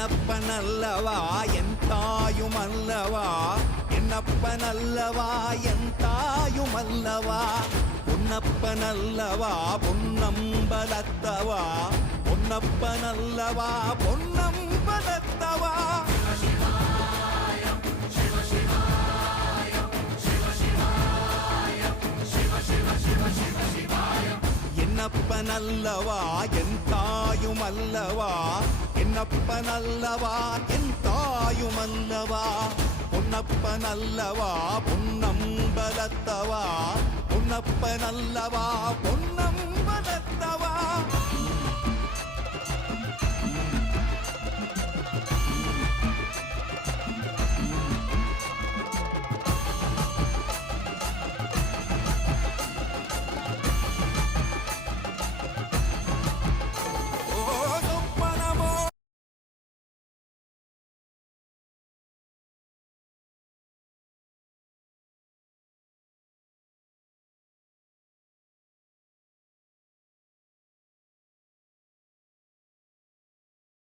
என்னப்பனல்லவா என் தாயுமல்லவா, என்னப்பனல்லவா என் தாயுமல்லவா, பொன்னப்பனல்லவா பொன்னம்பலத்தவா, பொன்னப்பனல்லவா பொன்னம்பலத்தவா. என்னப்பனல்லவா என் தாயுமல்லவா, என்னப்பனல்லவா என் தாயுமல்லவா, பொன்னப்பனல்லவா பொன்னம்பலத்தவா, பொன்னப்பனல்லவா பொன்னம்பலத்தவா.